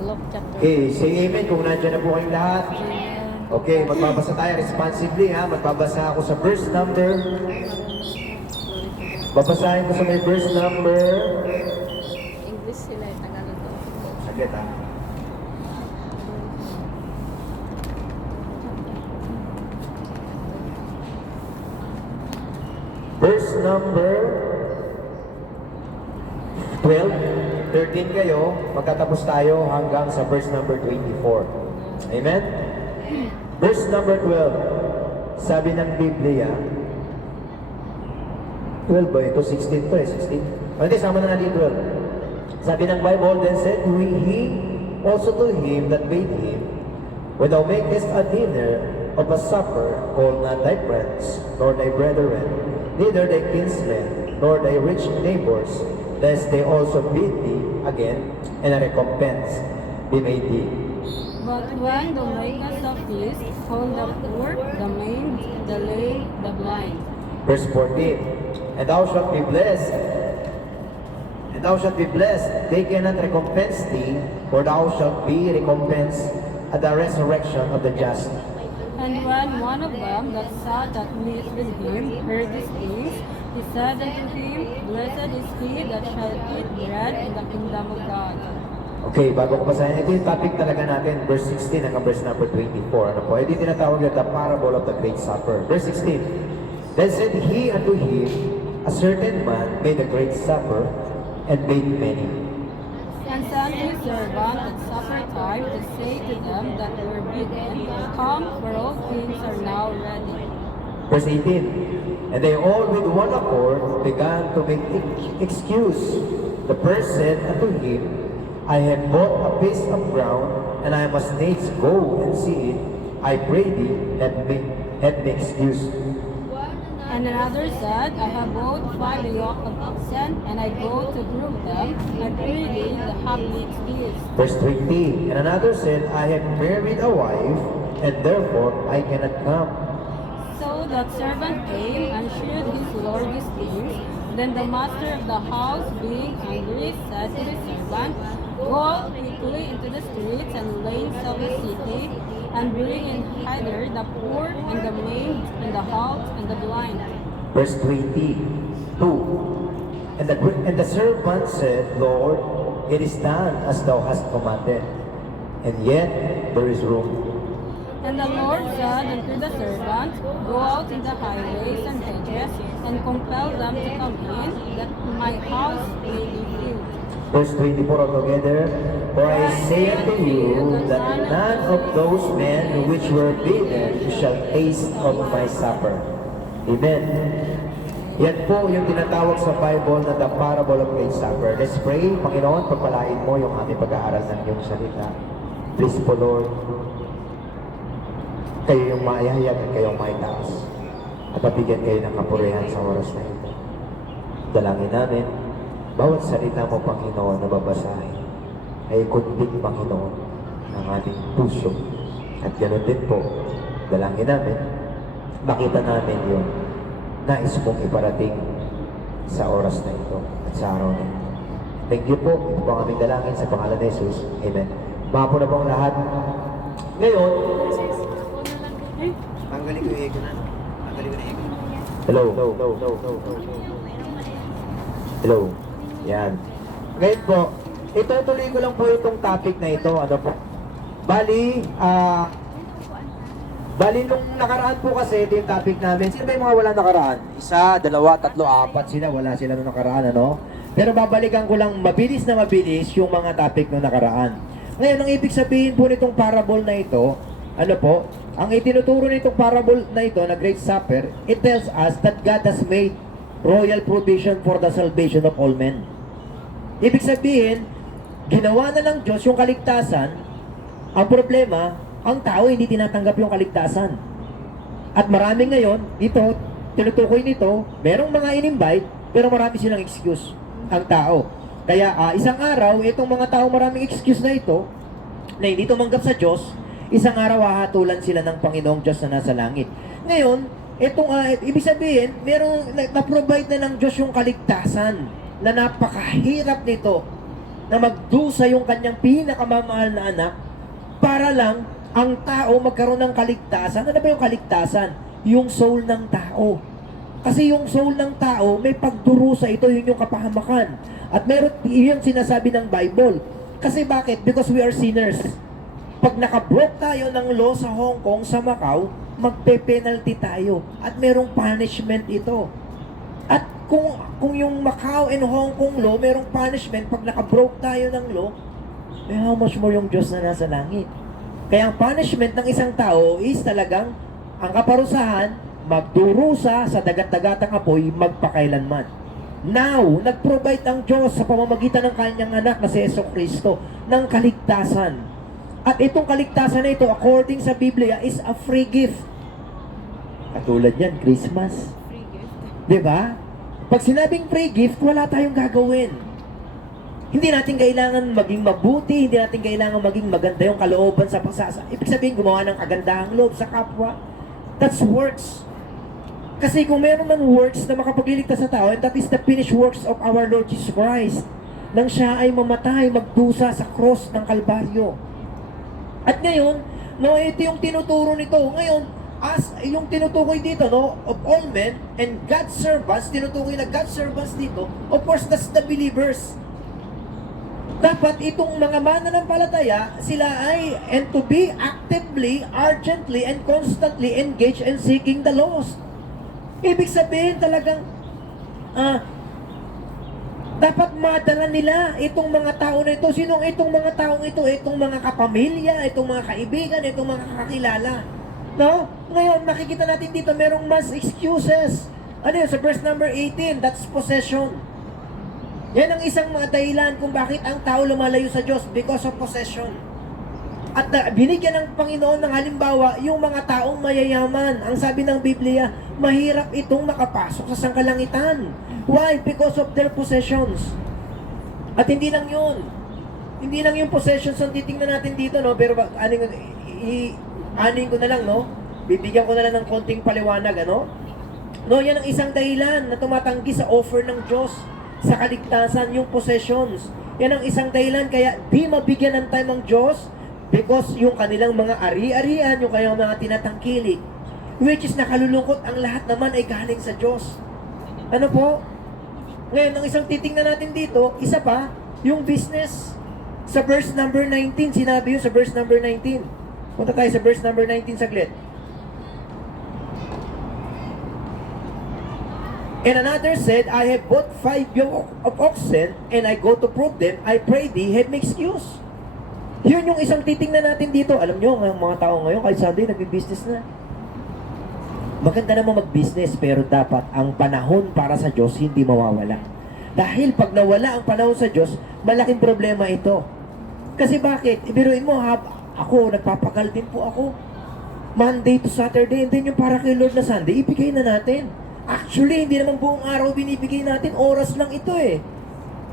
Luke chapter Okay, say amen kung nandiyan na po kayong lahat. Amen. Okay, magbabasa tayo responsively ha. Magbabasa ako sa verse number. Babasahin ko sa may verse number. English sila, Tagalog daw. Saglit ha. Verse number 12, 13 kayo, magkatapos tayo hanggang sa verse number 24. Amen? Verse number 12, sabi ng Biblia, 12 ba ito? 16 to eh, 16. Hindi, sama na natin 12. Sabi ng Bible, then said he also to him that made him, when thou makest a dinner of a supper, call not thy friends, nor thy brethren, neither thy kinsmen, nor thy rich neighbors, lest they also bid thee again, and a recompense be made thee. But when thou makest a feast, call the poor, the maimed, the lame, the blind. Verse 14, and thou shalt be blessed, and thou shalt be blessed, they cannot recompense thee, for thou shalt be recompensed at the resurrection of the just. And when one of them that sat at meat with him heard these things, he said unto him, Blessed is he that shall eat bread in the kingdom of God. Okay, bago ko basahin, ito yung topic talaga natin, verse 16 hanggang verse number 24. Ano po? Ito yung tinatawag yung the parable of the great supper. Verse 16, then said he unto him, a certain man made a great supper, and made many. And sent his servant at supper time to say to them that were bidden, Come, for all things are now ready. Verse 18, and they all with one accord began to make excuse. The first said unto him, I have bought a piece of ground, and I must needs go and see it. I pray thee, have me excuse. And another said, I have bought 5 yoke of oxen, and I go to prove them. I pray thee, have me excuse. Verse 20, and another said, I have married a wife, and therefore I cannot come. So that servant came and shewed his lord these things. Then the master of the house, being angry, said to the servant, Go out quickly into the streets and lanes of the city, and bring in hither the poor, and the maimed, and the halt, and the blind. Verse 22, and the servant said, Lord, it is done as thou hast commanded, and yet there is room. And the Lord said unto the servant, Go out in the highways and hedges, and compel them to come in, that my house may be filled. Verse 24 altogether, for I say unto you that none of those men which were bidden shall taste of my supper. Amen. Yan po yung tinatawag sa Bible na the parable of great supper. Let's pray. Panginoon, pagpalain mo yung aming pag-aaral ng iyong salita. Please po, Lord, kayo yung maayahayag at kayo yung maitaas. At mabigyan kayo ng kapurihan sa oras na ito. Dalangin namin, bawat salita mo, Panginoon, na babasahin, ay kundig, Panginoon, ng ating puso. At ganoon din po, dalangin namin, makita namin yung nais mong iparating sa oras na ito at sa araw na ito. Thank you po. Ito po ang aming dalangin sa pangalan ni Jesus. Amen. Mapo na po ang lahat. Ngayon, tanggalin ko yung ego na. Tanggalin ko na ego. Hello. Hello. Yan. Ngayon po, itutuloy ko lang po itong topic na ito. Ano po? Bali nung nakaraan po kasi ito yung topic namin. Sino ba yung mga wala nakaraan? 1, 2, 3, 4 sila. Wala sila nung nakaraan, ano? Pero babalikan ko lang mabilis yung mga topic nung nakaraan. Ngayon, ang ibig sabihin po nitong parable na ito, ano po? Ang itinuturo nitong parable na ito, na Great Supper, it tells us that God has made royal provision for the salvation of all men. Ibig sabihin, ginawa na lang Diyos yung kaligtasan. Ang problema, ang tao hindi tinatanggap yung kaligtasan. At marami ngayon, ito, tinutukoy nito, merong mga in-invite, pero marami silang excuse, ang tao. Kaya isang araw, itong mga tao maraming excuse na ito, na hindi tumanggap sa Diyos, isang araw hahatulan sila ng Panginoong Diyos na nasa langit. Ngayon, itong, ibig sabihin, merong na-provide na ng Diyos yung kaligtasan, na napakahirap nito. na magdusa yung kanyang pinakamamahal na anak para lang ang tao magkaroon ng kaligtasan. Ano ba yung kaligtasan? Yung soul ng tao. Kasi yung soul ng tao, may pagdurusa ito, yun yung kapahamakan. At meron, yun yung sinasabi ng Bible. Kasi bakit? Because we are sinners. Pag nakabroke tayo ng law sa Hong Kong, sa Macau, magpe-penalty tayo. At merong punishment ito. At kung yung Macau and Hong Kong law, merong punishment, pag nakabroke tayo ng law, how much more yung Diyos na nasa langit. Kaya ang punishment ng isang tao is talagang ang kaparusahan, magdurusa sa dagat-dagatang apoy magpakailanman. Now, nag-provide ang Diyos sa pamamagitan ng kanyang anak na si Jesucristo ng kaligtasan. At itong kaligtasan na ito, according sa Biblia, is a free gift. Katulad yan, Christmas. Free gift. Diba? Pag sinabing free gift, wala tayong gagawin. Hindi natin kailangan maging mabuti, hindi natin kailangan maging maganda yung kalooban sa pagsasa. Ibig sabihin, gumawa ng kagandahang loob sa kapwa. That's works. Kasi kung meron man works na makapagliligtas sa tao, and that is the finished works of our Lord Jesus Christ, nang siya ay mamatay, magdusa sa cross ng Kalbaryo. At ngayon, no, ito yung tinuturo nito. Ngayon, as yung tinutukoy dito, no, of all men and God's servants, tinutukoy na God's servants dito, of course, that's the believers. Dapat itong mga mananampalataya, sila ay, and to be actively, urgently, and constantly engaged in seeking the lost. Ibig sabihin talagang, dapat madala nila itong mga tao na ito. Sinong itong mga taong ito? Itong mga kapamilya, itong mga kaibigan, itong mga kakilala. No? Ngayon, makikita natin dito, merong mass excuses. Ano yun? Sa verse number 18, that's possession. Yan ang isang mga dahilan kung bakit ang tao lumalayo sa Diyos, because of possession. At binigyan ng Panginoon ng halimbawa, yung mga taong mayayaman. Ang sabi ng Biblia, mahirap itong makapasok sa sangkalangitan. Why? Because of their possessions. At hindi lang yun. Hindi lang yung possessions ang titingnan natin dito, no? Pero aning ko na lang, no? Bibigyan ko na lang ng konting paliwanag, ano? No, yan ang isang dahilan na tumatanggi sa offer ng Diyos sa kaligtasan, yung possessions. Yan ang isang dahilan kaya di mabigyan ng time ng Diyos because yung kanilang mga ari-arian, yung kanilang mga tinatangkilik, which is nakalulungkot, ang lahat naman ay galing sa Diyos. Ano po? Ngayon, ang isang titingnan natin dito, isa pa, yung business. Sa verse number 19, sinabi yun sa verse number 19. Punta tayo sa verse number 19 saglit. And another said, I have bought 5 yoke of oxen, and I go to prove them. I pray thee, have me excuse. Yun yung isang titingnan natin dito. Alam nyo, ang mga tao ngayon, kahit Sunday, nag-business na. Maganda naman mag-business, pero dapat ang panahon para sa Diyos hindi mawawala. Dahil pag nawala ang panahon sa Diyos, malaking problema ito. Kasi bakit? Ibiruin mo, ako, nagpapagal din po ako. Monday to Saturday, and then yung para kay Lord na Sunday, ibigay na natin. Actually, hindi naman buong araw binibigay natin, oras lang ito eh.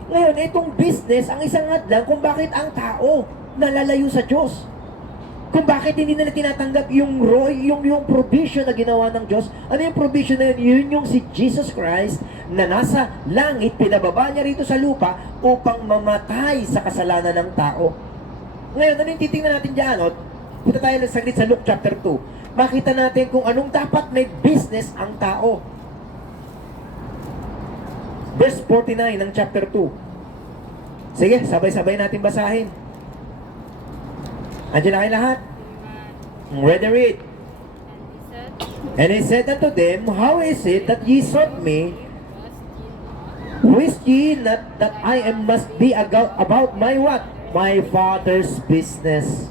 Ngayon, itong business, ang isang hadlang kung bakit ang tao nalalayo sa Diyos. Kung bakit hindi nila tinatanggap yung provision na ginawa ng Diyos. Ano yung provision na yun? Yun yung si Jesus Christ na nasa langit, pinababa niya rito sa lupa upang mamatay sa kasalanan ng tao. Ngayon, ano yung titingnan natin dyan? Punta tayo ng saglit sa Luke chapter 2. Makita natin kung anong dapat may business ang tao. Verse 49 ng chapter 2. Sige, sabay-sabay natin basahin. Andiyan na kayo lahat? Ready, read. And he said unto them, how is it that ye sought me? Wist ye not that I must be about my what? My Father's business.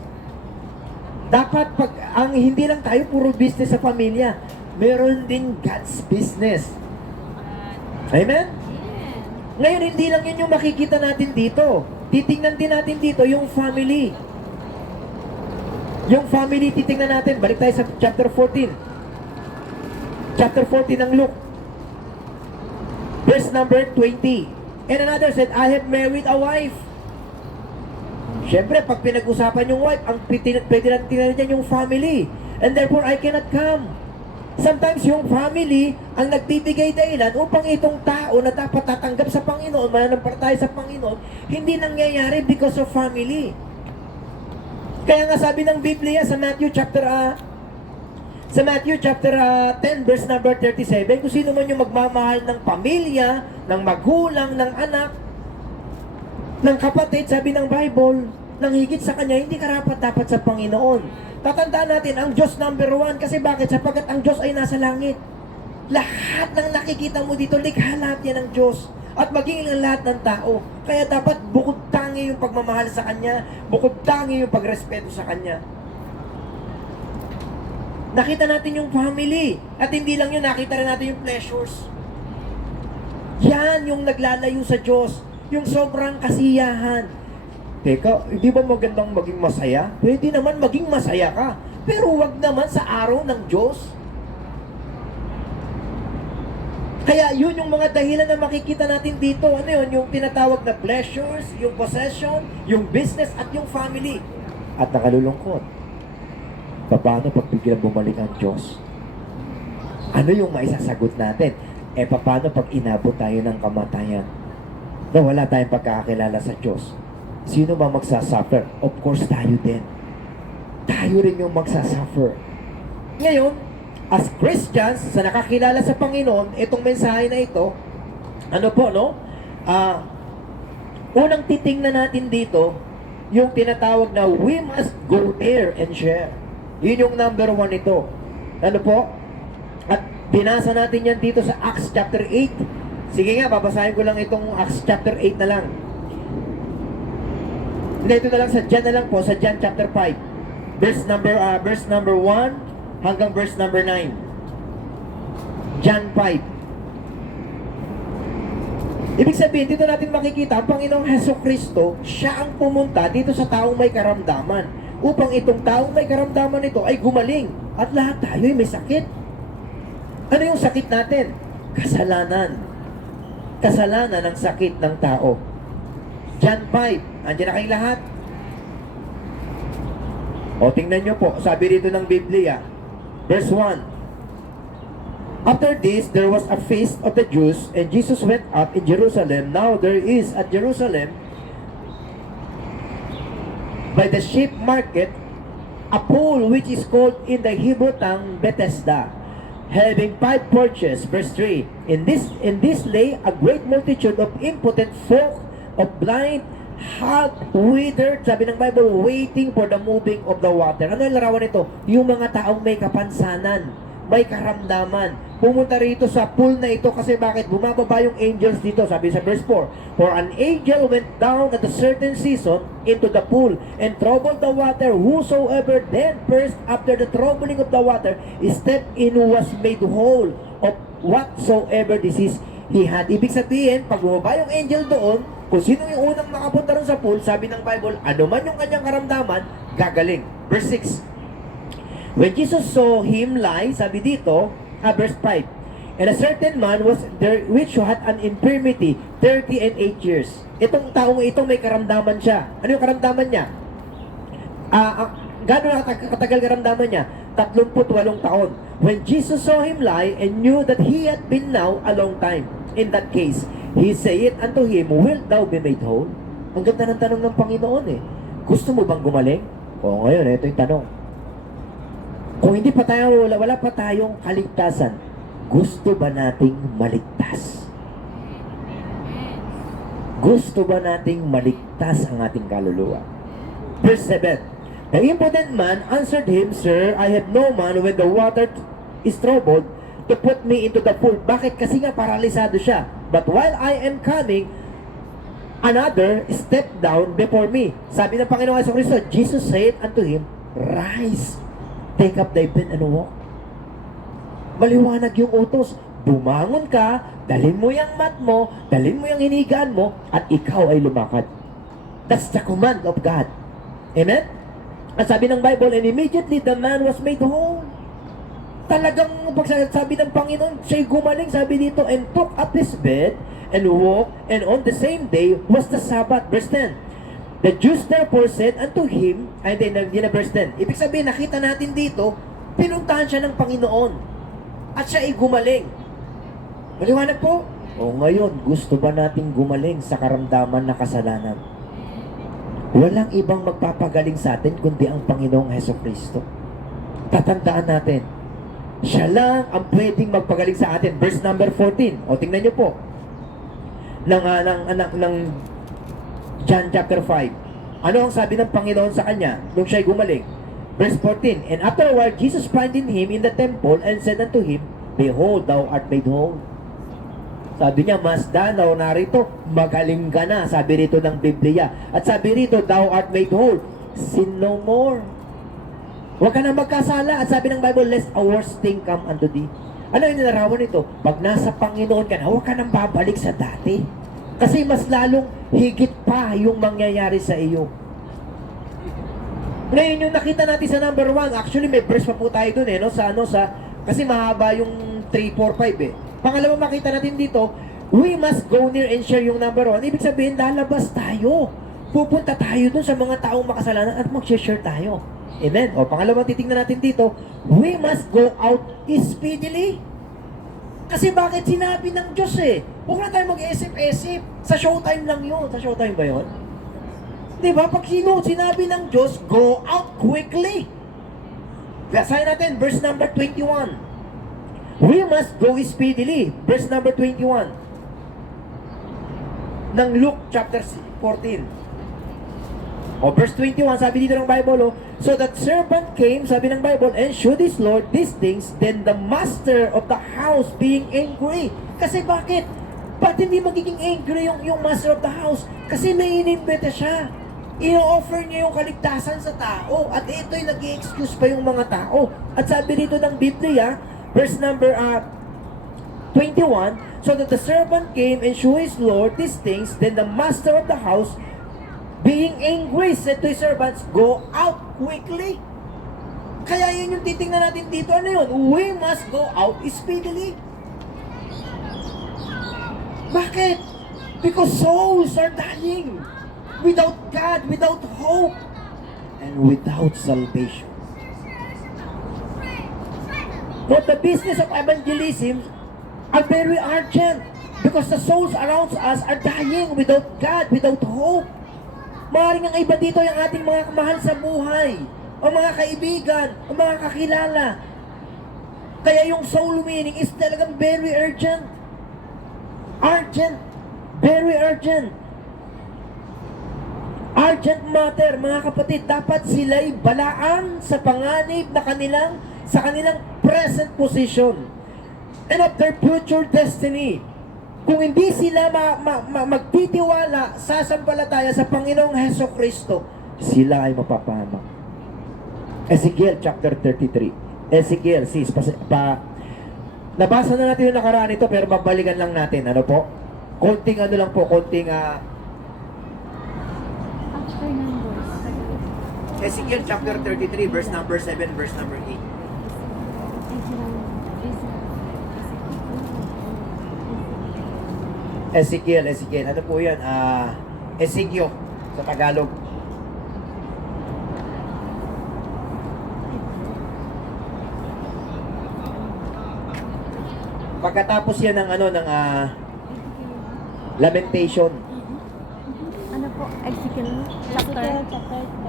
Dapat ang hindi lang tayo puro business sa pamilya, meron din God's business. Amen? Ngayon, hindi lang yun yung makikita natin dito. Titingnan din natin dito yung family. Yung family, titingnan natin. Balik tayo sa chapter 14. Chapter 14 ng Luke. Verse number 20. And another said, I have married a wife. Siyempre, pag pinag-usapan yung wife, ang pwede natin tingnan dyan yung family. And therefore, I cannot come. Sometimes yung family ang nagbibigay dahilan upang itong tao na dapat tatanggap sa Panginoon, mananampalataya sa Panginoon, hindi nangyayari because of family. Kaya nga sabi ng Biblia sa Matthew chapter 10 verse number 37, kung sino man yung magmamahal ng pamilya, ng magulang, ng anak, ng kapatid, sabi ng Bible, nang higit sa kanya, hindi karapat dapat sa Panginoon. Tatandaan natin, ang Diyos number 1. Kasi bakit? Sapagkat ang Diyos ay nasa langit. Lahat ng nakikita mo dito, likha lahat yan ng Diyos. At maging ang lahat ng tao. Kaya dapat bukod tangi yung pagmamahal sa Kanya, bukod tangi yung pagrespeto sa Kanya. Nakita natin yung family. At hindi lang yun, nakita rin natin yung pleasures. Yan yung naglalayo sa Diyos. Yung sobrang kasiyahan. Teka, hindi ba magandang maging masaya? Pwede naman maging masaya ka. Pero wag naman sa araw ng Diyos. Kaya yun yung mga dahilan na makikita natin dito. Ano yun? Yung tinatawag na pleasures, yung possession, yung business, at yung family. At nakalulungkot. Paano pag biglang bumalik ang Diyos? Ano yung maisasagot natin? Paano pag inabot tayo ng kamatayan? Na wala tayong pagkakakilala sa Diyos? Sino ba magsasuffer? Of course, tayo din. Tayo rin yung magsasuffer. Ngayon, as Christians, sa nakakilala sa Panginoon, itong mensahe na ito, ano po, no? Unang titingnan natin dito, yung tinatawag na we must go there and share. Yun yung number 1 ito. Ano po? At binasa natin yan dito sa Acts chapter 8. Sige nga, babasahin ko lang itong Acts chapter 8 na lang. Dito na lang sa John na lang po, sa John chapter 5. Verse number 1 hanggang verse number 9. John 5. Ibig sabihin, dito natin makikita, ang Panginoong Hesukristo, siya ang pumunta dito sa taong may karamdaman. Upang itong taong may karamdaman ito ay gumaling. At lahat tayo ay may sakit. Ano yung sakit natin? Kasalanan. Kasalanan ang sakit ng tao. John 5. Andiyan na kayong lahat. O, tingnan nyo po. Sabi rito ng Biblia. Verse 1. After this, there was a feast of the Jews, and Jesus went up in Jerusalem. Now there is at Jerusalem, by the sheep market, a pool which is called in the Hebrew tongue Bethesda, having 5 porches. Verse 3. In this lay a great multitude of impotent folk, of blind, halt, withered, sabi ng Bible, waiting for the moving of the water. Ano yung larawan nito? Yung mga taong may kapansanan, may karamdaman. Pumunta rito sa pool na ito kasi bakit? Bumababa yung angels dito, sabi sa verse 4. For an angel went down at a certain season into the pool and troubled the water. Whosoever then first after the troubling of the water stepped in was made whole of whatsoever disease he had. Ibig sabihin, pag bumaba yung angel doon, kung sino yung unang makapunta rin sa pool, sabi ng Bible, ano man yung kanyang karamdaman, gagaling. Verse 6. When Jesus saw him lie, sabi dito, verse 5, and a certain man was there which had an infirmity 38 years. Itong taong ito may karamdaman siya. Ano yung karamdaman niya? Gano'n katagal karamdaman niya? 38 taon. When Jesus saw him lie and knew that he had been now a long time in that case, he said unto him, wilt thou be made whole? Ang ganda ng tanong ng Panginoon eh. Gusto mo bang gumaling? O ngayon, ito yung tanong. Kung hindi pa tayo, wala pa tayong kaligtasan, gusto ba nating maligtas? Gusto ba nating maligtas ang ating kaluluwa? Verse 7. The impotent man answered him, Sir, I have no man when the water is troubled to put me into the pool. Bakit? Kasi nga paralisado siya. But while I am coming, another stepped down before me. Sabi ng Panginoon Jesucristo, Jesus said unto him, Rise, take up thy bed and walk. Maliwanag yung utos. Bumangon ka, dalhin mo yung mat mo, dalhin mo yung hinigaan mo, at ikaw ay lumakad. That's the command of God. Amen? At sabi ng Bible, and immediately the man was made whole. Talagang pagsasabi ng Panginoon, siya'y gumaling, sabi dito, and took up his bed and walked, and on the same day was the Sabbath. Verse 10. The Jews therefore said unto him, ay hindi na verse 10. Ibig sabihin, nakita natin dito, pinuntahan siya ng Panginoon. at siya ay gumaling. Maliwanag po? O ngayon, gusto ba nating gumaling sa karamdaman na kasalanan? Walang ibang magpapagaling sa atin kundi ang Panginoong Hesukristo. Tatandaan natin, siya lang ang pwedeng magpagaling sa atin. Verse number 14. O tingnan niyo po. Ng John chapter 5. Ano ang sabi ng Panginoon sa kanya nung siya'y gumaling? Verse 14. And afterward, Jesus finding him in the temple and said unto him, Behold, thou art made whole. Sabi niya, Masda, narito, magaling ka na. Sabi rito ng Biblia. At sabi rito, thou art made whole. Sin no more. Huwag ka na magkasala. At sabi ng Bible, lest a worse thing come unto thee. Ano yung nilarawan nito? Pag nasa Panginoon ka na, huwag ka nang babalik sa dati. Kasi mas lalong higit pa yung mangyayari sa iyo. Ngayon, yung nakita natin sa number 1, actually may verse pa po tayo dun no? Kasi mahaba yung 3, 4, 5 eh. Pangalawa makita natin dito, we must go near and share yung number 1. Ibig sabihin, lalabas tayo. Pupunta tayo dun sa mga taong makasalanan at mag-share tayo. Amen. O pangalawa titingnan natin dito, we must go out speedily. Kasi bakit sinabi ng Diyos eh? Huwag na tayo mag-isip-isip. Sa showtime lang yun. Sa showtime ba yun? Diba? Pag sinabi ng Diyos, go out quickly. Basahin natin, verse number 21. We must go speedily. Verse number 21. Ng Luke chapter 14. O verse 21, sabi dito ng Bible, so that servant came, sabi ng Bible, and showed his Lord these things, then the master of the house being angry. Kasi bakit? Ba't hindi magiging angry yung master of the house? Kasi may inimbita siya. I-offer niya yung kaligtasan sa tao. At ito'y nag-i-excuse pa yung mga tao. At sabi dito ng Biblia, verse number 21, so that the servant came and showed his Lord these things, then the master of the house, being angry, said to his servants, go out quickly. Kaya yun yung titingnan natin dito. Ano yun? We must go out speedily. Bakit? Because souls are dying. Without God, without hope, and without salvation. But the business of evangelism are very urgent because the souls around us are dying without God, without hope. Maaaring ang iba dito yung ating mga kamahal sa buhay, o mga kaibigan, o mga kakilala. Kaya yung soul winning is talagang very urgent. Urgent. Very urgent. Urgent matter, mga kapatid. Dapat sila'y balaan sa panganib na sa kanilang present position and of their future destiny. Kung hindi sila magtitiwala sa sampalataya sa Panginoong Hesukristo, sila ay mapapahamak. Ezekiel chapter 33. Ezekiel, sis, nabasa na natin yung nakaraan ito, pero babalikan lang natin. Ano po? Konting Ezekiel chapter 33, verse number 7, verse number 8. Ezekiel, ano po yan? Ezekiel sa Tagalog. Pagkatapos yan ng Lamentation. Ano po? Ezekiel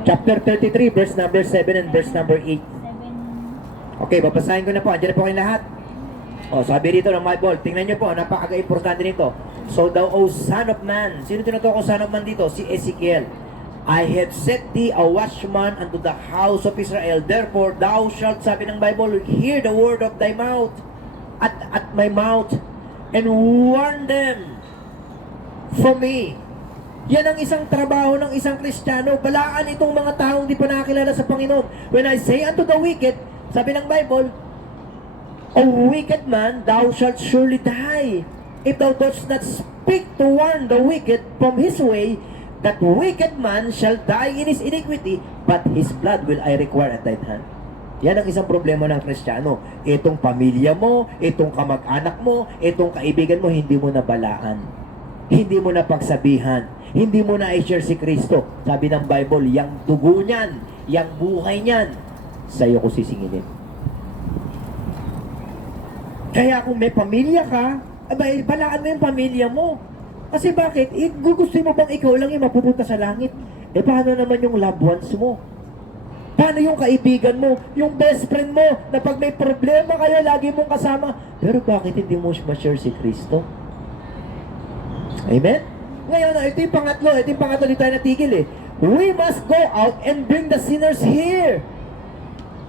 Chapter 33, verse number 7 and verse number 8. Okay, babasahin ko na po. Andiyan na po kayong lahat. O, sabi rito ng Bible, tingnan nyo po, napaka-importante nito. So thou, O son of man, sino tinutukoy son of man dito? Si Ezekiel. I have set thee a watchman unto the house of Israel. Therefore, thou shalt, sabi ng Bible, hear the word of thy mouth, at my mouth, and warn them from me. Yan ang isang trabaho ng isang Kristiyano. Balaan itong mga taong di pa nakakilala sa Panginoon. When I say unto the wicked, sabi ng Bible, O wicked man, thou shalt surely die. If thou dost not speak to warn the wicked from his way, that wicked man shall die in his iniquity, but his blood will I require at thine hand. Yan ang isang problema ng Kristiyano. Itong pamilya mo, itong kamag-anak mo, itong kaibigan mo, hindi mo na balaan. Hindi mo na pagsabihan. Hindi mo na i-share si Kristo. Sabi ng Bible, yang dugo niyan, yang buhay niyan, sa iyo ko sisingilin. Kaya kung may pamilya ka, abay, balaan mo yung pamilya mo. Kasi bakit? Gusto mo bang ikaw lang yung mapupunta sa langit? Paano naman yung loved ones mo? Paano yung kaibigan mo? Yung best friend mo na pag may problema kayo, lagi mong kasama. Pero bakit hindi mo ma-share si Kristo? Amen? Ngayon, ito yung pangatlo. Ito yung pangatlo, di tayo natigil eh. We must go out and bring the sinners here.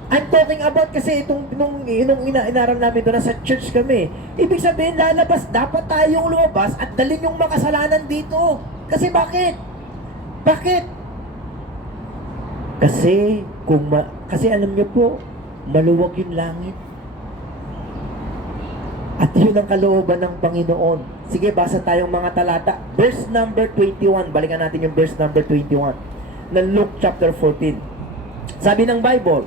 I'm talking about kasi nung inaral namin doon, sa church kami. Ibig sabihin, lalabas, dapat tayong lumabas at dalhin yung makasalanan dito. Kasi bakit? Bakit? Kasi, kasi alam niyo po, maluwag yung langit. At yun ang kalooban ng Panginoon. Sige, basa tayong mga talata. Verse number 21. Balikan natin yung verse number 21 ng Luke chapter 14. Sabi ng Bible,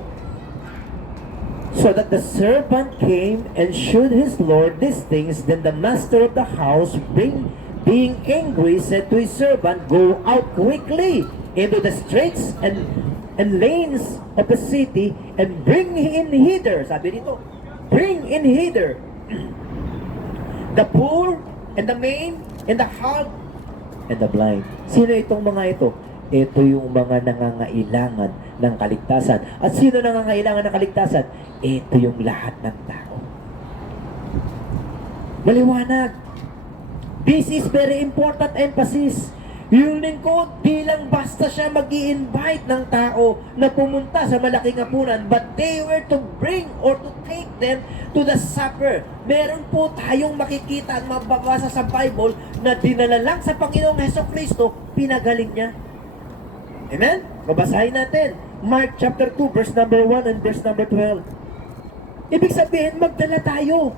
so that the servant came and shewed his lord these things, then the master of the house, being angry, said to his servant, go out quickly into the streets and lanes of the city, and bring in hither, sabi dito, bring in hither the poor, and the maimed, and the halt, and the blind. Sino itong mga ito? Ito yung mga nangangailangan ng kaligtasan. At sino nangangailangan ng kaligtasan? Ito yung lahat ng tao. Maliwanag. This is very important emphasis. Yung lingkod, di lang basta siya mag-i-invite ng tao na pumunta sa malaking hapunan, but they were to bring or to take them to the supper. Meron po tayong makikita at mababasa sa Bible na dinala lang sa Panginoong Hesukristo, pinagaling niya. Amen? Babasahin natin. Mark chapter 2, verse number 1 and verse number 12. Ibig sabihin, magdala tayo.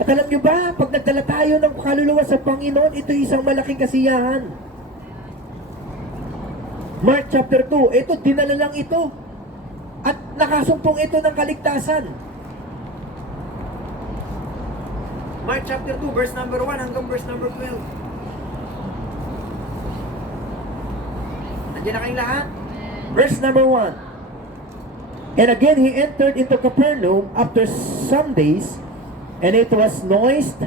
At alam nyo ba, pag nagdala tayo ng kaluluwa sa Panginoon, ito isang malaking kasiyahan. Mark chapter 2, ito, dinala lang ito. At nakasumpong ito ng kaligtasan. Mark chapter 2, verse number 1 hanggang verse number 12. Nandiyan na kayong lahat? Verse number 1. And again he entered into Capernaum after some days, and it was noised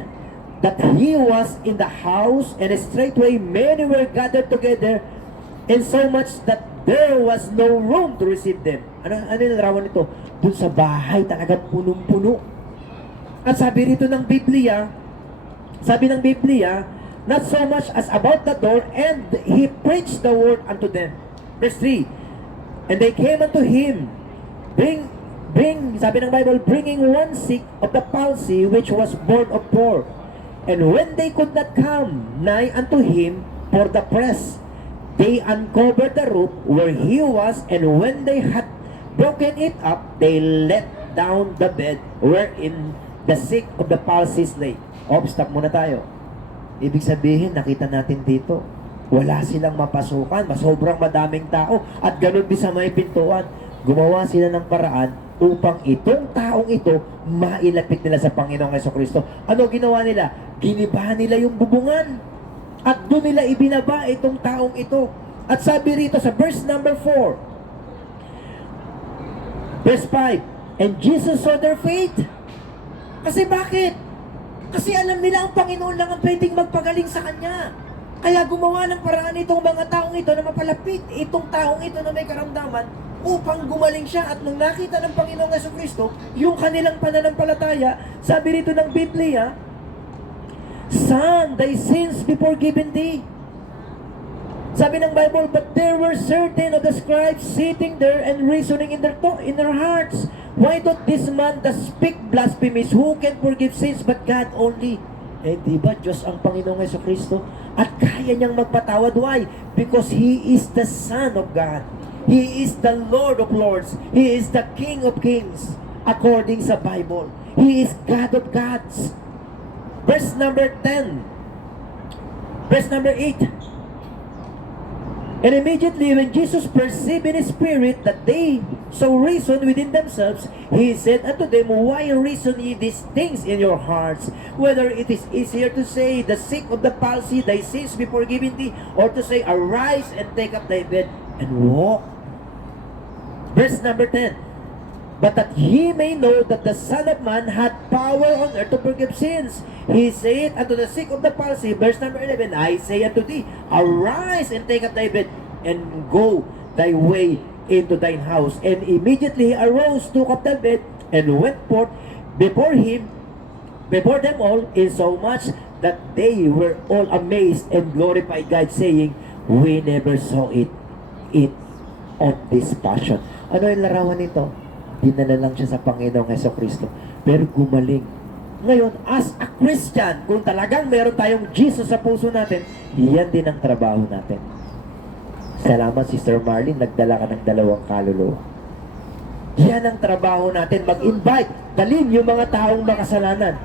that he was in the house, and straightway many were gathered together, and so much that there was no room to receive them. Ano yung larawan nito? Dun sa bahay talagang punong-puno. At sabi rito ng Biblia, not so much as about the door, and he preached the word unto them. Verse 3, and they came unto him, sabi ng Bible, bringing one sick of the palsy, which was born of poor. And when they could not come nigh unto him for the press, they uncovered the roof where he was, and when they had broken it up, they let down the bed wherein the sick of the palsy lay. Stop muna tayo. Ibig sabihin, nakita natin dito, wala silang mapasukan, sobrang madaming tao, at ganun din sa may pintuan. Gumawa sila ng paraan upang itong taong ito mailapit nila sa Panginoong Hesukristo. Ano ginawa nila? Ginibahan nila yung bubungan. At doon nila ibinaba itong taong ito. At sabi rito sa verse number 4, verse 5, and Jesus saw their faith. Kasi bakit? Kasi alam nila ang Panginoon lang ang pwedeng magpagaling sa Kanya. Kaya gumawa ng paraan itong mga taong ito na mapalapit itong taong ito na may karamdaman upang gumaling siya. At nung nakita ng Panginoong Hesukristo yung kanilang pananampalataya, sabi rito ng Biblia, Son, thy sins be forgiven thee. Sabi ng Bible, but there were certain of the scribes sitting there and reasoning in their hearts, why doth this man that speak blasphemies? Who can forgive sins but God only? Diba Diyos ang Panginoong Hesukristo? At kaya niyang magpatawad. Why? Because He is the Son of God. He is the Lord of Lords. He is the King of Kings. According sa Bible, He is God of gods. Verse number 10. Verse number 8. And immediately when Jesus perceived in his spirit that they so reason within themselves, he said unto them, why reason ye these things in your hearts? Whether it is easier to say, the sick of the palsy, thy sins be forgiven thee, or to say, arise and take up thy bed and walk. Verse number 10. but that ye may know that the Son of Man hath power on earth to forgive sins. He saith unto the sick of the palsy, verse number 11, I say unto thee, arise and take up thy bed, and go thy way into thine house. And immediately he arose, took up the bed, and went forth before them all, insomuch that they were all amazed and glorified God, saying, we never saw it on this passion. Ano yung larawan nito? Dinala lang siya sa Panginoong Hesukristo, pero gumaling. Ngayon, as a Christian, kung talagang meron tayong Jesus sa puso natin, yan din ang trabaho natin. Salamat, Sister Marlene, nagdala ka ng 2 kaluluwa. Yan ang trabaho natin, mag-invite, dalhin yung mga taong makasalanan.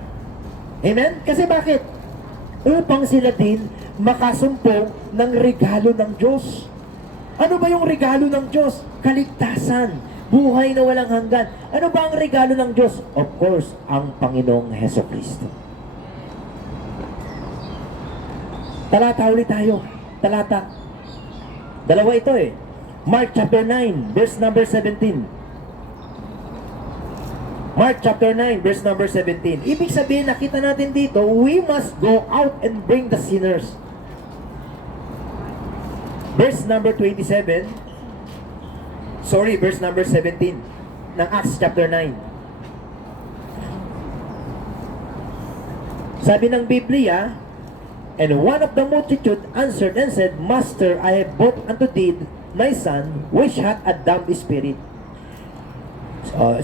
Amen? Kasi bakit? Upang sila din makasumpong ng regalo ng Diyos. Ano ba yung regalo ng Diyos? Kaligtasan. Buhay na walang hanggan. Ano ba ang regalo ng Diyos? Of course, ang Panginoong Hesukristo. Talata ulit tayo. Talata. Dalawa ito eh. Mark chapter 9, verse number 17. Mark chapter 9, verse number 17. Ibig sabihin, nakita natin dito, we must go out and bring the sinners. Verse number 27. Verse number 17 ng Acts chapter 9. Sabi ng Biblia, and one of the multitude answered and said, Master, I have brought unto thee my son, which hath a dumb spirit.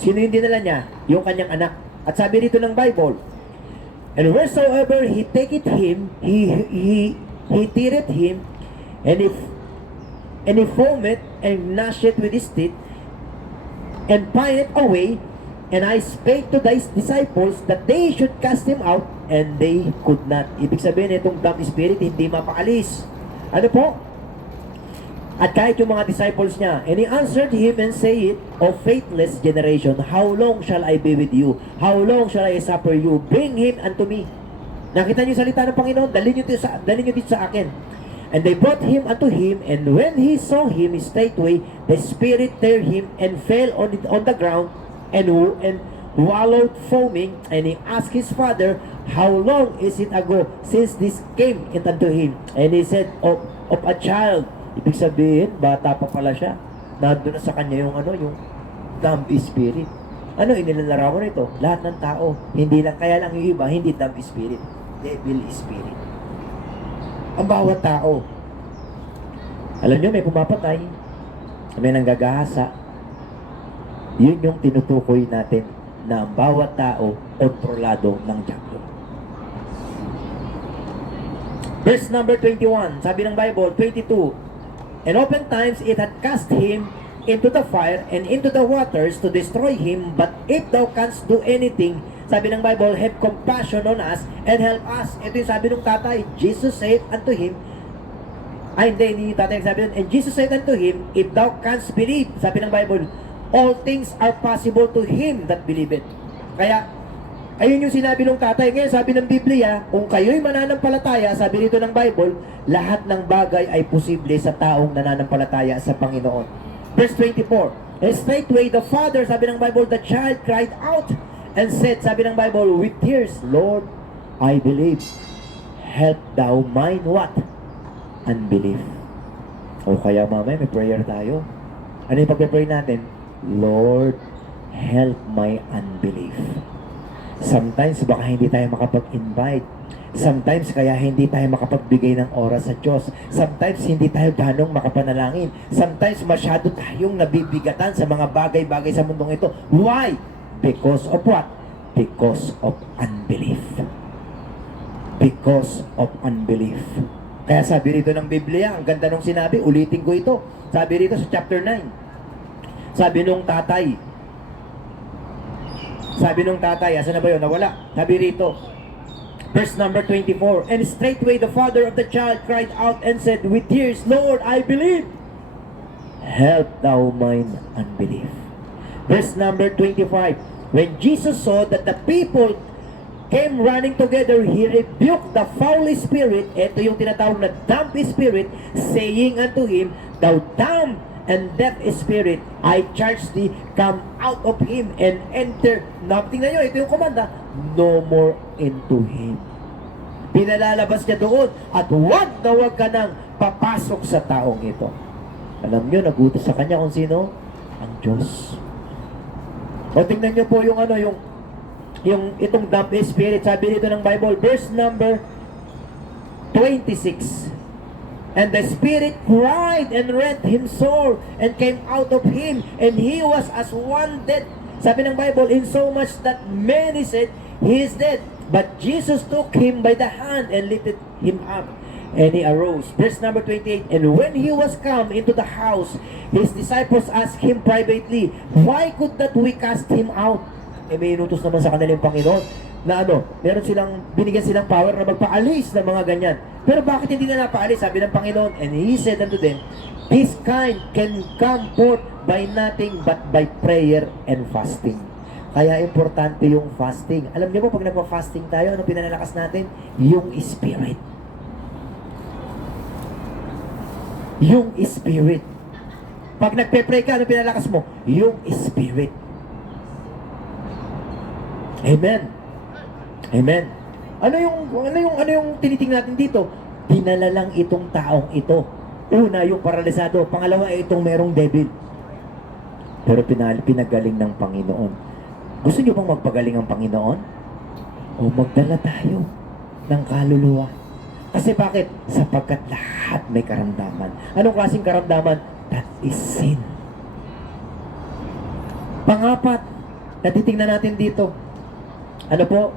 Sino yung dinala niya? Yung kanyang anak. At sabi rito ng Bible, and wheresoever he taketh him, he teareth him, and he foamed and gnasheth with his teeth, and pineth away. And I spake to thy disciples that they should cast him out, and they could not. Ibig sabihin, itong dumb spirit hindi mapaalis. Ano po? At kahit yung mga disciples niya, and he answered him and said, O faithless generation, how long shall I be with you? How long shall I suffer you? Bring him unto me. Nakita niyo yung salita ng Panginoon? Dalhin niyo dito sa akin. And they brought him unto him, and when he saw him, straightway the spirit tear him, and fell on the ground, and wallowed foaming. And he asked his father, How long is it ago since this came unto him? And he said, Of a child. Ibig sabihin, bata pa pala siya. Nandun na sa kanya yung dumb spirit. Ano inilalarawan nito? Lahat ng tao, hindi lang, kaya lang yung iba, hindi dumb spirit, devil spirit. Ang bawat tao. Alam nyo, may pumapatay, may nanggagahasa. Yun yung tinutukoy natin na ang bawat tao kontrolado ng diablo. Verse number 21, sabi ng Bible, 22, And oftentimes it had cast him into the fire and into the waters to destroy him, but if thou canst do anything, sabi ng Bible, have compassion on us and help us. Ito yung sabi ng tatay. Jesus said unto him, hindi tatay sabi nun, and Jesus said unto him, if thou canst believe, sabi ng Bible, all things are possible to him that believeth. Kaya, ayun yung sinabi ng tatay. Ngayon, sabi ng Biblia, kung kayo'y mananampalataya, sabi rito ng Bible, lahat ng bagay ay posible sa taong nananampalataya sa Panginoon. Verse 24, and straightway the father, sabi ng Bible, the child cried out, and said, sabi ng Bible, with tears, Lord, I believe. Help thou mine what? Unbelief. O kaya mamaya may prayer tayo. Ano yung pag-pray natin? Lord, help my unbelief. Sometimes baka hindi tayo makapag-invite. Sometimes kaya hindi tayo makapagbigay ng oras sa Diyos. Sometimes hindi tayo ganong makapanalangin. Sometimes masyado tayong nabibigatan sa mga bagay-bagay sa mundong ito. Why? Because of what? Because of unbelief. Because of unbelief. Kaya sabi rito ng Biblia, ang ganda nung sinabi, ulitin ko ito. Sabi rito sa chapter 9. Sabi nung tatay, asan na ba yun? Nawala. Sabi rito, verse number 24, and straightway the father of the child cried out and said with tears, Lord, I believe. Help thou mine unbelief. Verse number 25, when Jesus saw that the people came running together, he rebuked the foul spirit, ito yung tinatawag na dumb spirit, saying unto him, thou dumb and deaf spirit, I charge thee, come out of him and enter. Now, tingnan nyo, ito yung komanda, no more into him. Pinalalabas niya doon at huwag na huwag ka nang papasok sa taong ito. Alam niyo, nagutos sa kanya kung sino? Ang Diyos. O tingnan niyo po yung ano, yung itong dumb spirit, sabi dito ng Bible, verse number 26. And the spirit cried and rent him sore and came out of him, and he was as one dead. Sabi ng Bible, in so much that many said, he is dead. But Jesus took him by the hand and lifted him up, and he arose. Verse number 28, and when he was come into the house, his disciples asked him privately, why could not we cast him out? Eh, may inutos naman sa kanila yung Panginoon na ano, binigyan silang power na magpaalis ng mga ganyan. Pero bakit hindi na napaalis? Sabi ng Panginoon, and he said unto them, this kind can come forth by nothing but by prayer and fasting. Kaya importante yung fasting. Alam niyo po, pag nagpa-fasting tayo, ano pinanalakas natin? Yung spirit. Yung spirit. Pag nagpe-pray ka, ano pinalakas mo? Yung spirit. Amen. Amen. Ano yung tinitingnan natin dito? Dinala lang itong taong ito. Una, yung paralisado. Pangalawa, itong merong devil. Pero pinagaling ng Panginoon. Gusto niyo bang magpagaling ang Panginoon? O magdala tayo ng kaluluwa? Kasi bakit? Sapagkat lahat may karamdaman. Anong klaseng karamdaman? That is sin. Pangapat, natitingnan natin dito. Ano po?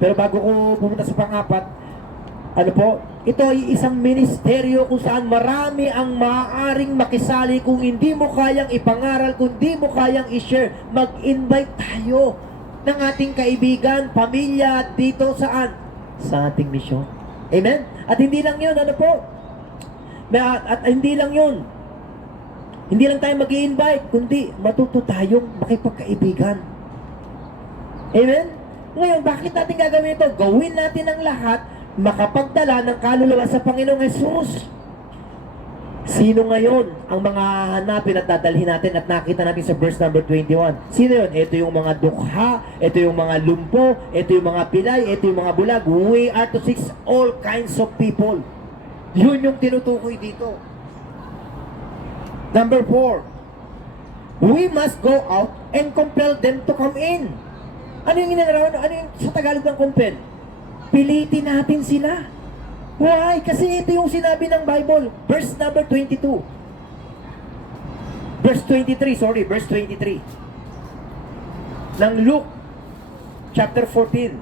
Pero bago ko pumunta sa pangapat, ano po? Ito ay isang ministeryo kung saan marami ang maaaring makisali. Kung hindi mo kayang ipangaral, kung hindi mo kayang i-share, mag-invite tayo ng ating kaibigan, pamilya, dito saan? Sa ating misyon. Amen? At hindi lang yun, ano po? At hindi lang yun. Hindi lang tayo mag-i-invite, kundi matuto tayong makipagkaibigan. Amen? Ngayon, bakit natin gagawin ito? Gawin natin ang lahat, makapagdala ng kaluluwa sa Panginoong Jesus. Sino ngayon ang mga hanapin at dadalhin natin at nakita natin sa verse number 21? Sino yun? Ito yung mga dukha, ito yung mga lumpo, ito yung mga pilay, ito yung mga bulag. We are to seek all kinds of people. Yun yung tinutukoy dito. Number 4, we must go out and compel them to come in. Ano yung inanarawan? Ano yung sa Tagalog ng compel? Pilitin natin sila. Why? Kasi ito yung sinabi ng Bible. Verse number 22. Verse 23. Ng Luke chapter 14.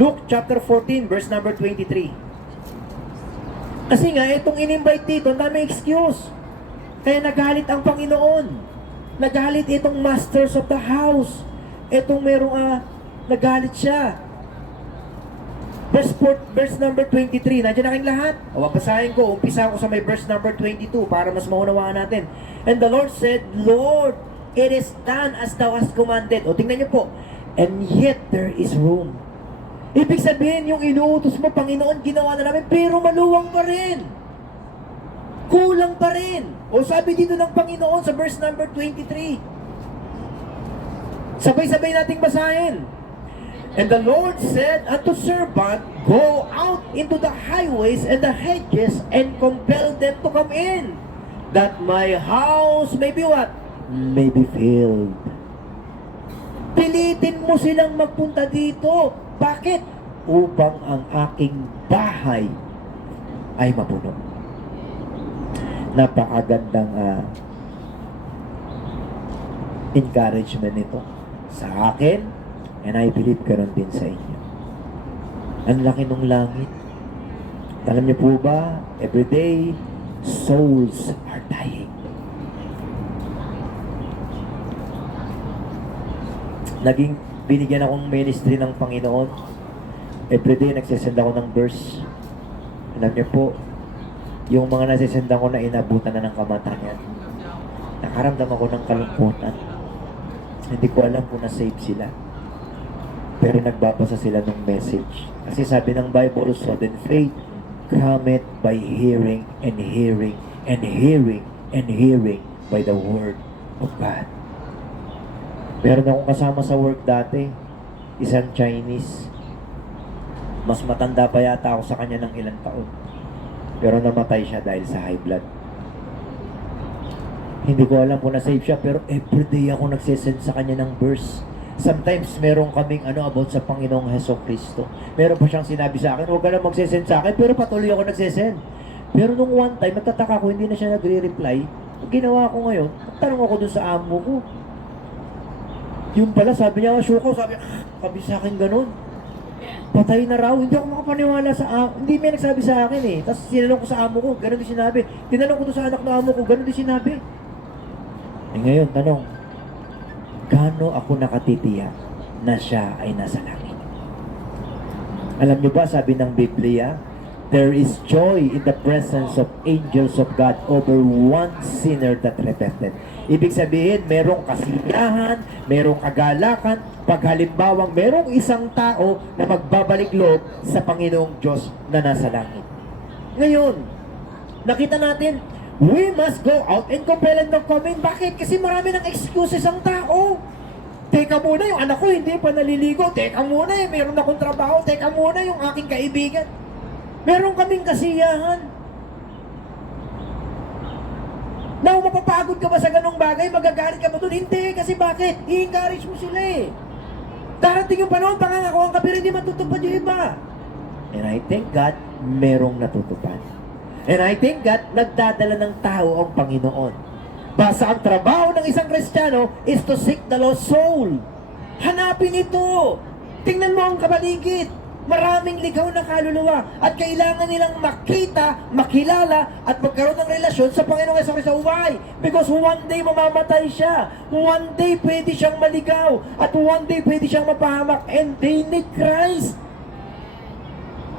Luke chapter 14, verse number 23. Kasi nga, itong in-invite dito, ang dami excuse. Kaya nagalit ang Panginoon. Nagalit itong masters of the house. Itong merong nagalit siya. Verse number 23. Nandiyan na kayong lahat? O, basahin ko. Umpisa ko sa may verse number 22 para mas maunawaan natin. And the Lord said, Lord, it is done as thou hast commanded. O, tingnan niyo po. And yet there is room. Ibig sabihin, yung inuutos mo, Panginoon, ginawa na namin, pero maluwang pa rin. Kulang pa rin. O, sabi dito ng Panginoon sa verse number 23. Sabay-sabay nating basahin. And the Lord said unto servant, go out into the highways and the hedges and compel them to come in, that my house may be what? May be filled. Pilitin mo silang magpunta dito. Bakit? Upang ang aking bahay ay mapuno. Napakagandang encouragement nito sa akin. And I believe karon din sa inyo. Ang laki ng langit. Alam niyo po ba, everyday, souls are dying. Binigyan akong ministry ng Panginoon. Everyday, nagsisend ako ng verse. Alam niyo po, yung mga nasisend ako na inabutan na ng kamatayan. Nakaramdam ako ng kalungkutan. Hindi ko alam kung na-save sila. Pero nagbabasa sila ng message. Kasi sabi ng Bible, so then faith cometh by hearing and hearing and hearing and hearing by the word of God. Meron akong kasama sa work dati, isang Chinese. Mas matanda pa yata ako sa kanya ng ilang taon. Pero namatay siya dahil sa high blood. Hindi ko alam kung na-save siya, pero everyday ako nagsisend sa kanya ng verse. Sometimes meron kaming about sa Panginoong Heso Kristo. Meron pa siyang sinabi sa akin, huwag ka na magsisend sa akin, pero patuloy ako nagsisend. Pero nung one time, nagtataka ko, hindi na siya nagre-reply. Ang ginawa ko ngayon, tanong ako dun sa amo ko. Yung pala, sabi niya, Shuko, sabi sa akin ganun. Patay na raw, hindi ako makapaniwala sa hindi may nagsabi sa akin eh. Tapos sinanong ko sa amo ko, ganun din sinabi. Tinanong ko doon sa anak ng amo ko, ganun din sinabi. Eh ngayon, tanong, gaano ako nakatitiyak na siya ay nasa langit? Alam niyo ba, sabi ng Biblia, there is joy in the presence of angels of God over one sinner that repented. Ibig sabihin, merong kasiyahan, merong kagalakan, pag halimbawang merong isang tao na magbabalik loob sa Panginoong Diyos na nasa langit. Ngayon, nakita natin, we must go out and compel and not come in. Bakit? Kasi marami ng excuses ang tao. Teka muna, yung anak ko hindi pa naliligo. Teka muna, meron akong trabaho. Teka muna, yung aking kaibigan. Meron kaming kasiyahan. Now, mapapagod ka ba sa ganong bagay? Magagalit ka ba doon? Hindi, kasi bakit? I-encourage mo sila eh. Darating yung panahon, pangangakuhan ka, pero hindi matutupad yung iba. And I thank God, merong natutupad. And I thank God, nagdadala ng tao ang Panginoon. Basta ang trabaho ng isang Kristiyano is to seek the lost soul. Hanapin ito. Tingnan mo ang kabaligid. Maraming ligaw na kaluluwa at kailangan nilang makita, makilala at magkaroon ng relasyon sa Panginoong Jesucristo. Why? Because one day mamamatay siya. One day pwede siyang maligaw at one day pwede siyang mapahamak, and they need Christ.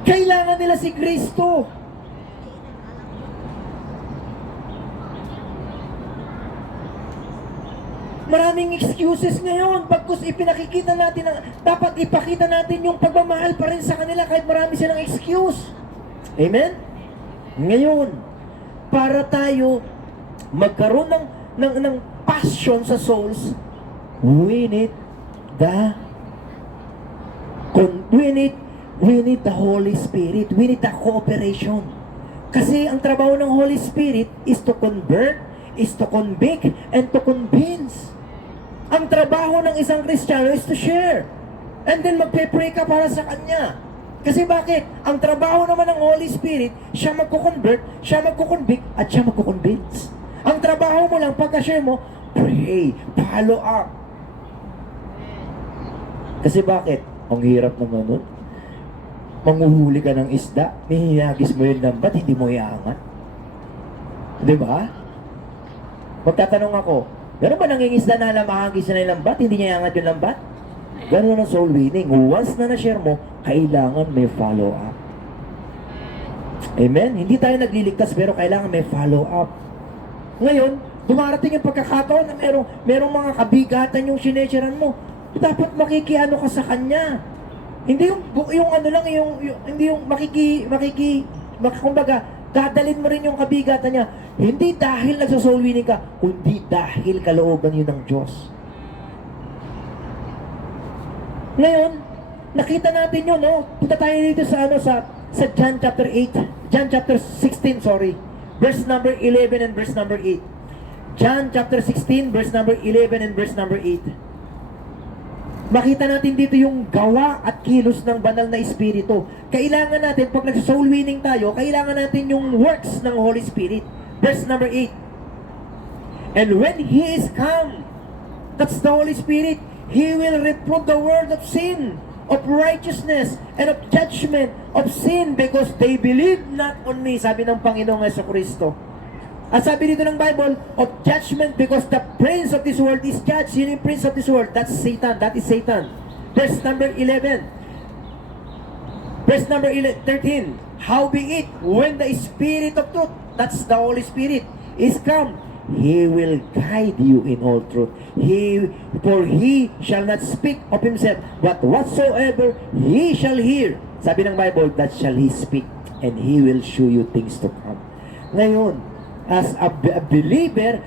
Kailangan nila si Kristo. Maraming excuses ngayon. Pagkus ipinakikita natin na dapat ipakita natin yung pagmamahal pa rin sa kanila kahit marami silang excuse. Amen? Ngayon, para tayo magkaroon ng passion sa souls, we need the Holy Spirit. We need the cooperation. Kasi ang trabaho ng Holy Spirit is to convert, is to convict, and to convince. Ang trabaho ng isang Kristiyano is to share. And then magpe-pray ka para sa Kanya. Kasi bakit? Ang trabaho naman ng Holy Spirit, siya magko-convert, siya magko-convict, at siya magko-convince. Ang trabaho mo lang, pagka-share mo, pray, follow up. Kasi bakit? Ang hirap naman nun. Manguhuli ka ng isda, nihihagis mo yung lambat, hindi mo iangat. Diba? Magtatanong ako, gano'n ba nangingisda na mahagis na yung lambat, hindi niya iangat yung lambat? Gano'n ang soul winning. Once na na-share mo, kailangan may follow up. Amen? Hindi tayo nagliligtas, pero kailangan may follow up. Ngayon, dumarating yung pagkakataon na merong mga kabigatan yung sinesharan mo. Dapat makikiano ka sa kanya. Hindi yung ano lang, hindi yung kumbaga, dadalin mo rin yung kabigatan niya. Hindi dahil nagsasoul winning ka, kundi dahil kalooban yun ng Diyos. Ngayon, nakita natin yun, no? Punta tayo dito sa John chapter 8, John chapter 16, verse number 11 and verse number 8. John chapter 16, verse number 11 and verse number 8. Makita natin dito yung gawa at kilos ng banal na Espiritu. Kailangan natin, pag nag-soul winning tayo, kailangan natin yung works ng Holy Spirit. Verse number 8. And when He is come, that's the Holy Spirit, He will reprove the world of sin, of righteousness, and of judgment, of sin, because they believe not on me, sabi ng Panginoong Jesucristo. At sabi dito ng Bible, of judgment, because the prince of this world is judged. Sino yung prince of this world? That's Satan. That is Satan. Verse number 11. Verse number 13. Howbeit, when the Spirit of truth, that's the Holy Spirit, is come, He will guide you in all truth. For He shall not speak of Himself, but whatsoever He shall hear. Sabi ng Bible, that shall He speak, and He will show you things to come. Ngayon, as a believer,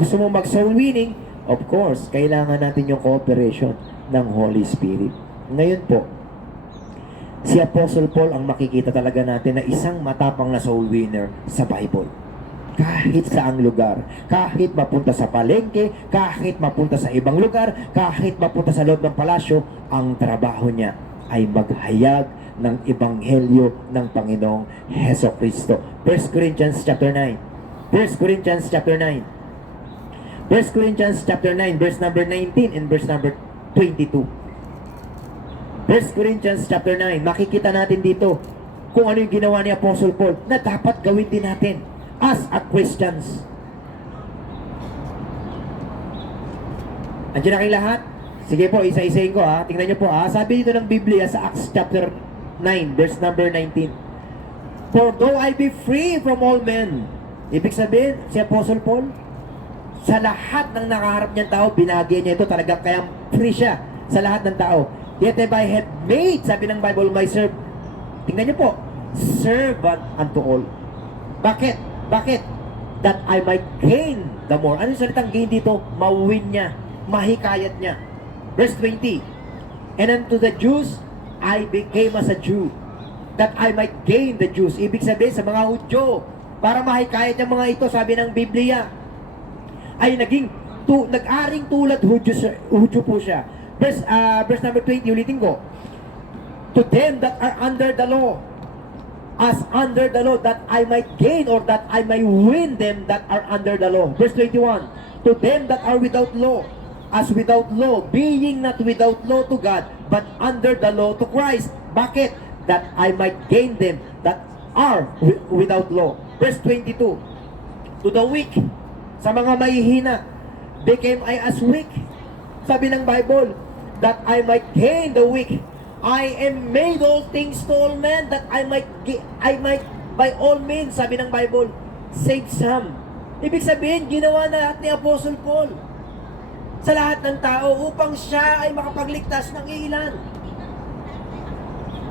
gusto mo mag-soul winning, of course, kailangan natin yung cooperation ng Holy Spirit. Ngayon po, si Apostle Paul ang makikita talaga natin na isang matapang na soul winner sa Bible. Kahit saang lugar, kahit mapunta sa palengke, kahit mapunta sa ibang lugar, kahit mapunta sa loob ng palasyo, ang trabaho niya ay maghayag ng ebanghelyo ng Panginoong Heso Kristo. 1 Corinthians chapter 9. 1 Corinthians chapter 9. 1 Corinthians chapter 9, verse number 19 and verse number 22. 1 Corinthians chapter 9, makikita natin dito kung ano yung ginawa ni Apostle Paul na dapat gawin din natin as a Christians. Andiyan na kayo lahat? Sige po, isa-isahin ko ha. Tingnan nyo po ha. Sabi dito ng Biblia sa Acts chapter 9, verse number 19. For though I be free from all men. Ibig sabihin, si Apostle Paul, sa lahat ng nakaharap niyang tao, binagay niya ito talaga, kaya free siya sa lahat ng tao. Yet if I had made, sabi ng Bible, my tingnan niyo po, servant unto all. Bakit? Bakit? That I might gain the more. Ano yung salitang gain dito? Mawin niya, mahikayat niya. Verse 20. And unto the Jews, I became as a Jew, that I might gain the Jews. Ibig sabihin sa mga Hudyo, para mahikayat yung mga ito, sabi ng Biblia, ay nag-aring tulad Hudyo po siya. Verse number 20, ulitin ko. To them that are under the law, as under the law, that I might gain or that I might win them that are under the law. Verse 21, to them that are without law, as without law, being not without law to God, but under the law to Christ. Bakit? That I might gain them that are without law. Verse 22, to the weak, sa mga mahihina, became I as weak. Sabi ng Bible, that I might gain the weak. I am made all things to all men, that I might by all means, sabi ng Bible, save some. Ibig sabihin, ginawa na lahat ni Apostle Paul sa lahat ng tao upang siya ay makapagligtas ng ilan.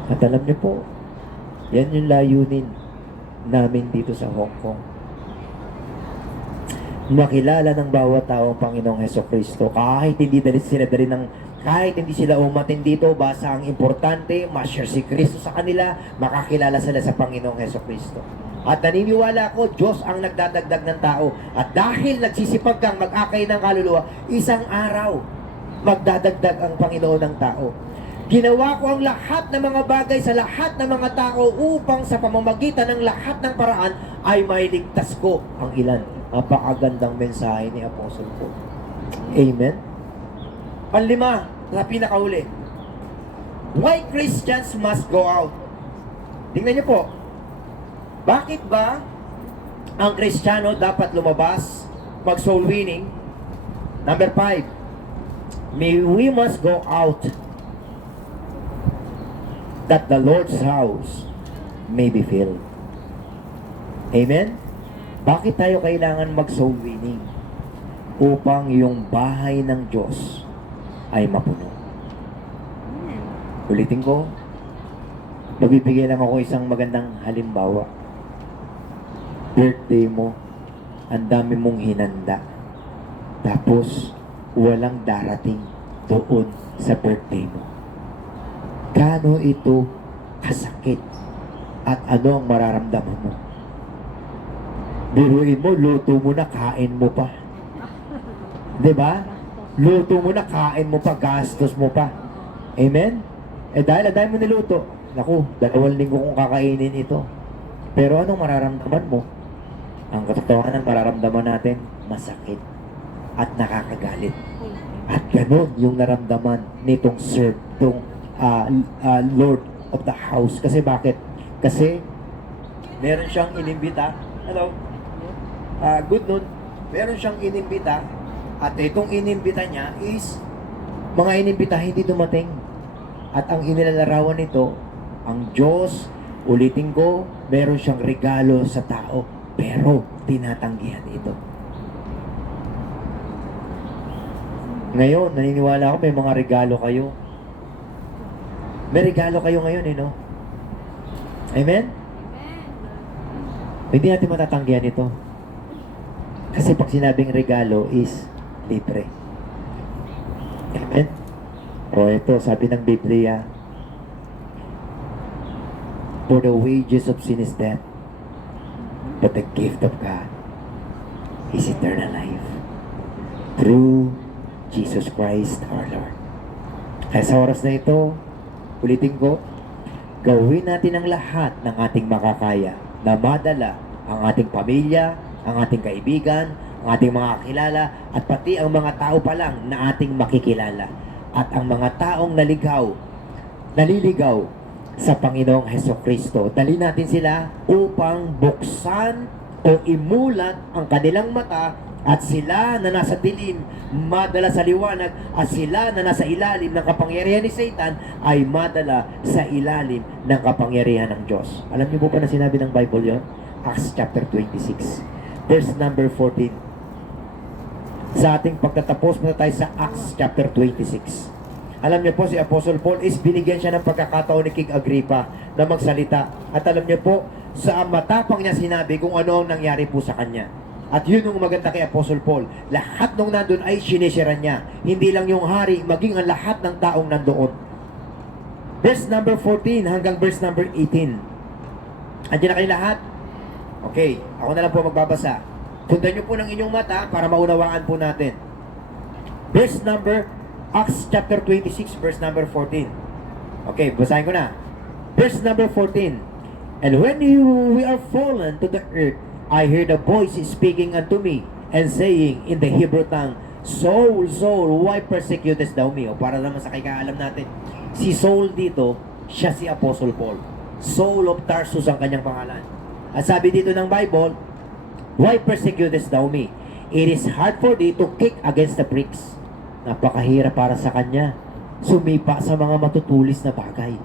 At alam niyo po, yan yung layunin namin dito sa Hong Kong. Makilala ng bawat tao ang Panginoong Heso Kristo. Kahit hindi kahit hindi sila umatin dito, basta ang importante, ma-share si Kristo sa kanila, makakilala sila sa Panginoong Heso Kristo. At naniniwala ko, Diyos ang nagdadagdag ng tao. At dahil nagsisipag kang mag-akay ng kaluluwa, isang araw, magdadagdag ang Panginoon ng tao. Ginawa ko ang lahat ng mga bagay sa lahat ng mga tao upang sa pamamagitan ng lahat ng paraan ay mailigtas ko ang ilan. Napakagandang mensahe ni Apostle Paul. Amen? Panlima, na pinakahuli. Why Christians must go out? Tingnan niyo po. Bakit ba ang Kristiyano dapat lumabas, mag-soul winning? Number 5, we must go out that the Lord's house may be filled. Amen? Bakit tayo kailangan mag-soul winning? Upang yung bahay ng Diyos ay mapuno. Ulitin ko, magbibigay lang ako isang magandang halimbawa. Birthday mo, ang dami mong hinanda. Tapos, walang darating doon sa birthday mo. Gaano ito kasakit? At ano ang mararamdaman mo? Biruin mo, luto mo na, kain mo pa. Diba? Luto mo na, kain mo pa, gastos mo pa. Amen? Dahil mo niluto, naku, 2 linggo kong kakainin ito. Pero anong mararamdaman mo? Ang katotohanan, mararamdaman natin, masakit at nakakagalit. At ganun yung naramdaman nitong Lord of the house. Kasi bakit? Kasi meron siyang inimbita. Hello? Good noon. Meron siyang inimbita. At itong inimbita niya is mga inimbita hindi dumating. At ang inilalarawan nito, ang Diyos, ulitin ko, meron siyang regalo sa tao. Pero tinatanggihan ito. Ngayon, naniniwala ako may mga regalo kayo. May regalo kayo ngayon, no? Amen? Hindi natin matatanggihan ito. Kasi pag sinabing regalo is libre. Amen? O ito, sabi ng Biblia, for the wages of sin is death, but the gift of God is eternal life through Jesus Christ our Lord. Kaya sa oras na ito, ulitin ko, gawin natin ang lahat ng ating makakaya na madala ang ating pamilya, ang ating kaibigan, ang ating mga kakilala, at pati ang mga tao pa lang na ating makikilala. At ang mga taong naliligaw sa Panginoong Hesukristo, dali natin sila upang buksan o imulat ang kanilang mata at sila na nasa dilim madala sa liwanag at sila na nasa ilalim ng kapangyarihan ni Satan ay madala sa ilalim ng kapangyarihan ng Diyos. Alam niyo po ba na sinabi ng Bible yon? Acts chapter 26 verse number 14. Sa ating pagtatapos muna tayo sa Acts chapter 26. Alam niyo po, si Apostle Paul is binigyan siya ng pagkakataon ni King Agrippa na magsalita. At alam niyo po, sa matapang niya sinabi kung ano ang nangyari po sa kanya. At yun yung maganda kay Apostle Paul. Lahat nung nandun ay sinisiran niya. Hindi lang yung hari, maging ang lahat ng taong nandoon. Verse number 14 hanggang verse number 18. Andiyan na kayo lahat? Okay, ako na lang po magbabasa. Sundan niyo po ng inyong mata para maunawaan po natin. Verse number, Acts chapter 26, verse number 14. Okay, basahin ko na. Verse number 14. And when we are fallen to the earth, I heard a voice speaking unto me and saying in the Hebrew tongue, Saul, Saul, why persecutest thou me? O para naman sa kailangan natin, si Saul dito, siya si Apostle Paul. Saul of Tarsus ang kanyang pangalan. At sabi dito ng Bible, why persecutest thou me? It is hard for thee to kick against the pricks. Napakahirap para sa kanya sumipa sa mga matutulis na bagay.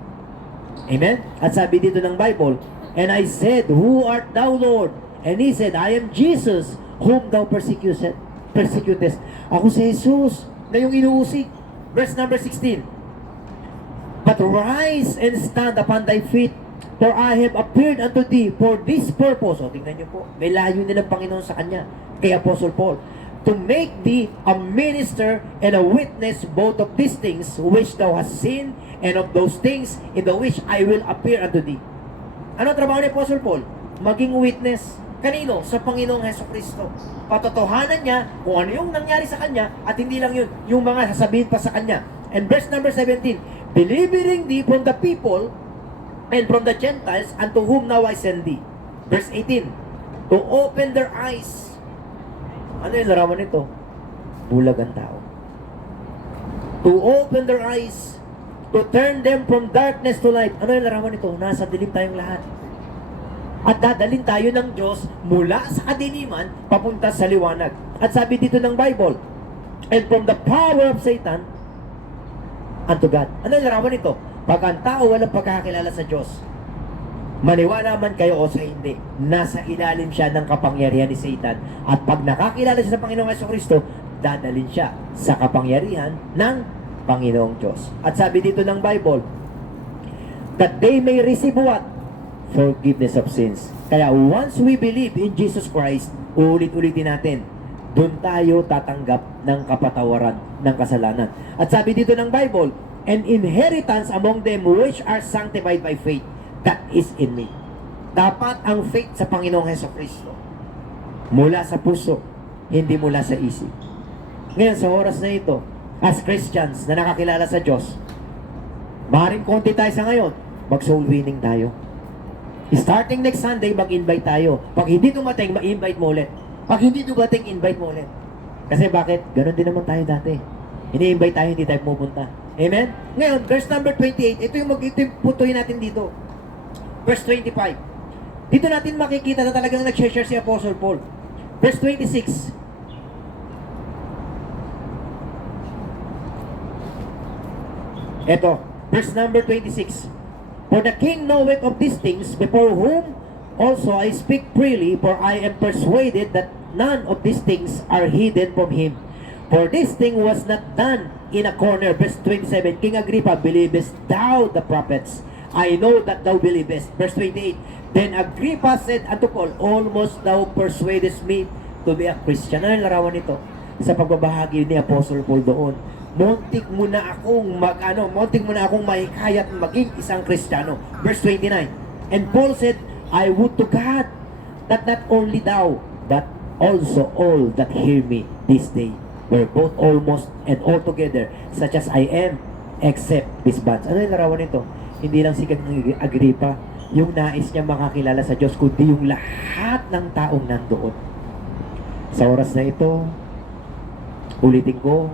Amen? At sabi dito ng Bible, and I said, who art thou, Lord? And he said, I am Jesus, whom thou persecutest. Ako si Jesus, na yung inuusig. Verse number 16. But rise and stand upon thy feet, for I have appeared unto thee for this purpose. O, tingnan niyo po, may layo nilang Panginoon sa kanya, kay Apostle Paul. To make thee a minister and a witness both of these things which thou hast seen, and of those things in the which I will appear unto thee. Ano trabaho ni Apostle Paul? Maging witness. Kanino? Sa Panginoong Hesukristo. Patotohanan niya kung ano yung nangyari sa kanya at hindi lang yun, yung mga sasabihin pa sa kanya. And verse number 17, delivering thee from the people and from the Gentiles unto whom now I send thee. Verse 18, to open their eyes. Ano yung larawan nito? Bulag ang tao. To open their eyes, to turn them from darkness to light. Ano yung larawan nito? Nasa dilim tayong lahat. At dadalhin tayo ng Diyos mula sa kadiliman papunta sa liwanag. At sabi dito ng Bible, and from the power of Satan unto God. Ano yung larawan nito? Pag ang tao walang pagkakakilala sa Diyos, maniwala man kayo o sa hindi, nasa ilalim siya ng kapangyarihan ni Satan. At pag nakakilala siya sa Panginoong Hesukristo, dadalhin siya sa kapangyarihan ng Panginoong Diyos. At sabi dito ng Bible, that they may receive what? Forgiveness of sins. Kaya once we believe in Jesus Christ, ulit-ulitin natin, doon tayo tatanggap ng kapatawaran ng kasalanan. At sabi dito ng Bible, an inheritance among them which are sanctified by faith, that is in me. Dapat ang faith sa Panginoong Hesukristo mula sa puso, hindi mula sa isip. Ngayon, sa oras na ito, as Christians na nakakilala sa Diyos, maaaring konti tayo sa ngayon, mag-soul winning tayo. Starting next Sunday, mag-invite tayo. Pag hindi dumating, mag-invite mo ulit. Pag hindi dumating, invite mo ulit. Kasi bakit? Ganon din naman tayo dati. Ini-invite tayo, hindi tayo pupunta. Amen? Ngayon, verse number 28, ito yung putuhin natin dito. Verse 25. Dito natin makikita na talagang nag-share si Apostle Paul. Verse 26. Ito, verse number 26. For the king knoweth of these things, before whom also I speak freely, for I am persuaded that none of these things are hidden from him. For this thing was not done in a corner. Verse 27, King Agrippa, believest thou the prophets? I know that thou believest. Verse 28, then Agrippa said unto Paul, almost thou persuadest me to be a Christian. Ano yung larawan nito? Sa pagbabahagi ni Apostle Paul doon. Muntik mo na akong mahikayat maging isang Kristiyano. Verse 29, and Paul said, I would to God that not only thou, but also all that hear me this day were both almost and altogether such as I am, except this bunch. Ano yung larawan nito? Hindi lang si King Agrippa yung nais niya makakilala sa Diyos, kundi yung lahat ng taong nandoon. Sa oras na ito, ulitin ko,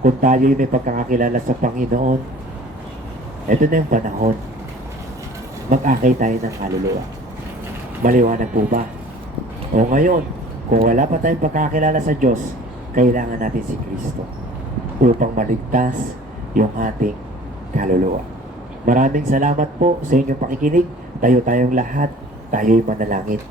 kung tayo may pagkakakilala sa Panginoon, ito na yung panahon. Mag-akay tayo ng kaluluwa. Maliwanag po ba? O ngayon, kung wala pa tayong pagkakakilala sa Diyos, kailangan natin si Kristo upang maligtas yung ating kaluluwa. Maraming salamat po sa inyong pakikinig. Tayo tayong lahat, tayo'y manalangin.